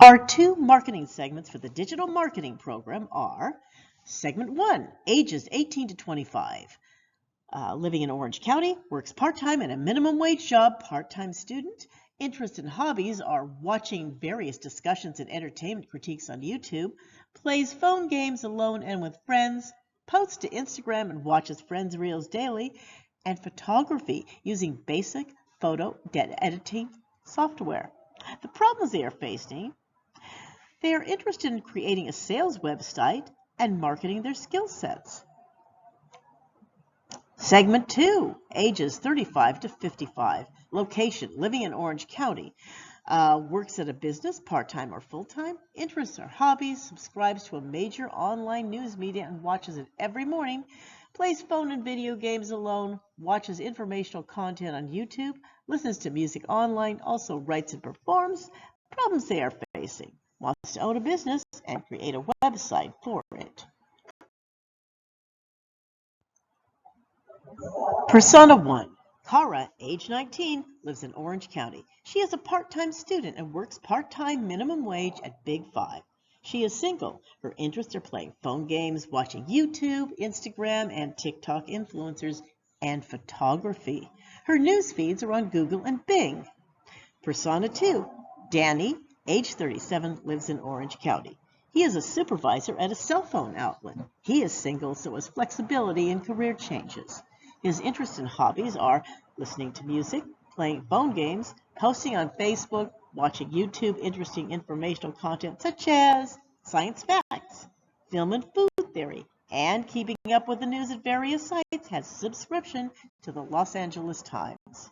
Our two marketing segments for the digital marketing program are Segment 1, ages 18 to 25. Living in Orange County, works part-time in a minimum wage job, part-time student. Interests and hobbies are watching various discussions and entertainment critiques on YouTube, plays phone games alone and with friends, posts to Instagram and watches friends' reels daily, and photography using basic photo editing software. The problems they are facing: they are interested in creating a sales website and marketing their skill sets. Segment 2, ages 35 to 55. Location, living in Orange County. Works at a business, part-time or full-time. Interests or hobbies, subscribes to a major online news media and watches it every morning. Plays phone and video games alone, watches informational content on YouTube, listens to music online, also writes and performs. Problems they are facing: wants to own a business and create a website for it. Persona 1. Kara, age 19, lives in Orange County. She is a part-time student and works part-time minimum wage at Big 5. She is single. Her interests are playing phone games, watching YouTube, Instagram, and TikTok influencers, and photography. Her news feeds are on Google and Bing. Persona 2. Danny, age 37, lives in Orange County. He is a supervisor at a cell phone outlet. He is single, so has flexibility in career changes. His interests and hobbies are listening to music, playing phone games, posting on Facebook, watching YouTube interesting informational content such as science facts, film and food theory, and keeping up with the news at various sites. Has a subscription to the Los Angeles Times.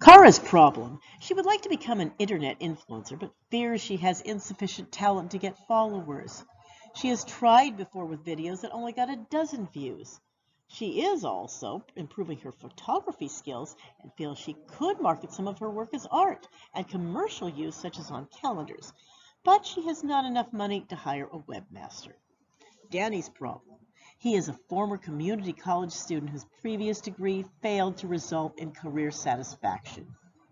Kara's problem: she would like to become an internet influencer, but fears she has insufficient talent to get followers. She has tried before with videos that only got a dozen views. She is also improving her photography skills and feels she could market some of her work as art and commercial use, such as on calendars, but she has not enough money to hire a webmaster. Danny's problem: he is a former community college student whose previous degree failed to result in career satisfaction.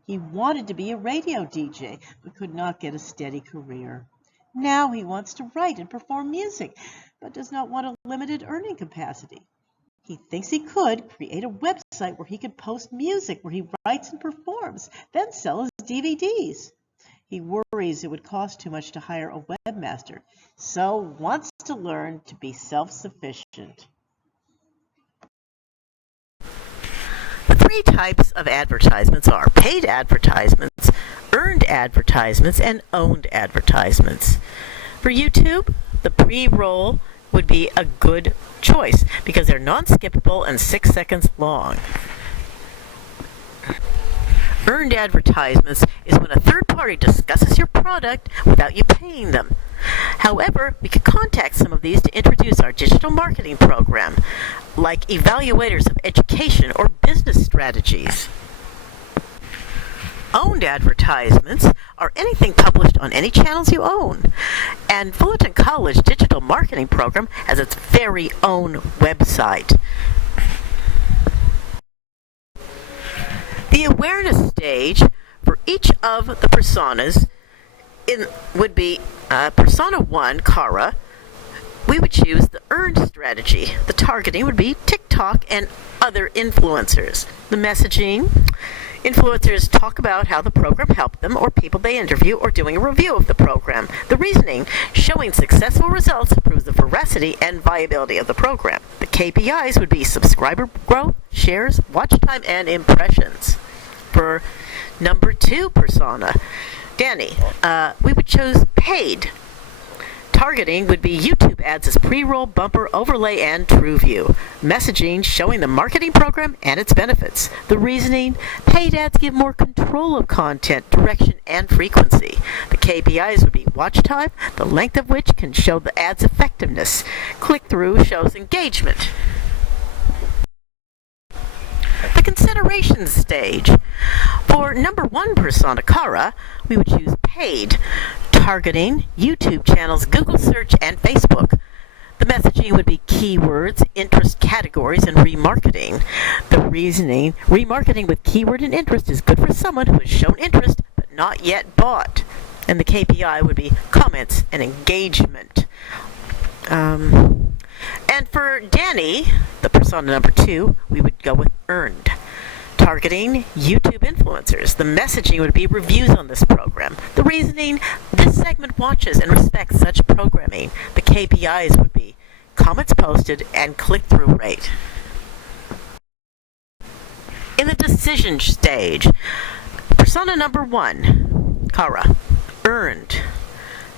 He wanted to be a radio DJ, but could not get a steady career. Now he wants to write and perform music, but does not want a limited earning capacity. He thinks he could create a website where he could post music where he writes and performs, then sell his DVDs. He worries it would cost too much to hire a webmaster, so wants to learn to be self-sufficient. The three types of advertisements are paid advertisements, earned advertisements, and owned advertisements. For YouTube, the pre-roll would be a good choice because they're non-skippable and 6 seconds long. Earned advertisements is when a third party discusses your product without you paying them. However, we could contact some of these to introduce our digital marketing program, like evaluators of education or business strategies. Owned advertisements are anything published on any channels you own, and Fullerton College Digital Marketing Program has its very own website. The awareness stage for each of the personas would be Persona 1, Kara. We would choose the earned strategy. The targeting would be TikTok and other influencers. The messaging: influencers talk about how the program helped them, or people they interview, or doing a review of the program. The reasoning: showing successful results proves the veracity and viability of the program. The KPIs would be subscriber growth, shares, watch time, and impressions. For number 2 persona, Danny, we would choose paid. Targeting would be YouTube ads as pre-roll, bumper, overlay, and TrueView. Messaging showing the marketing program and its benefits. The reasoning: paid ads give more control of content, direction, and frequency. The KPIs would be watch time, the length of which can show the ad's effectiveness. Click-through shows engagement. The consideration stage. For number 1 persona, Kara, we would choose paid. Targeting: YouTube channels, Google search, and Facebook. The The messaging would be keywords, interest categories, and remarketing. The reasoning, remarketing with keyword and interest is good for someone who has shown interest but not yet bought. And the KPI would be comments and engagement. And for Danny, the persona number 2, we would go with earned. Targeting YouTube influencers. The messaging would be reviews on this program. The reasoning, this segment watches and respects such programming. The KPIs would be comments posted and click-through rate. In the decision stage, persona number 1, Kara, earned.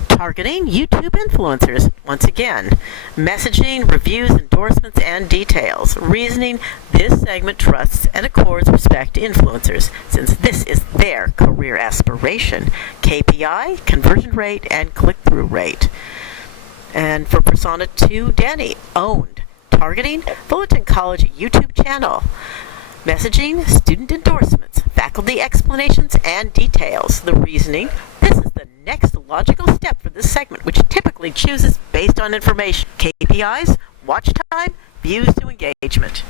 Targeting YouTube influencers. Once again, messaging, reviews, endorsements, and details. Reasoning, this segment trusts and accords respect to influencers, since this is their career aspiration. KPI, conversion rate, and click-through rate. And for persona 2, Danny, owned. Targeting, Fullerton College YouTube channel. Messaging, student endorsements, faculty explanations, and details. The reasoning, this is the next logical step for this segment, which typically chooses based on information. KPIs, watch time, views to engagement.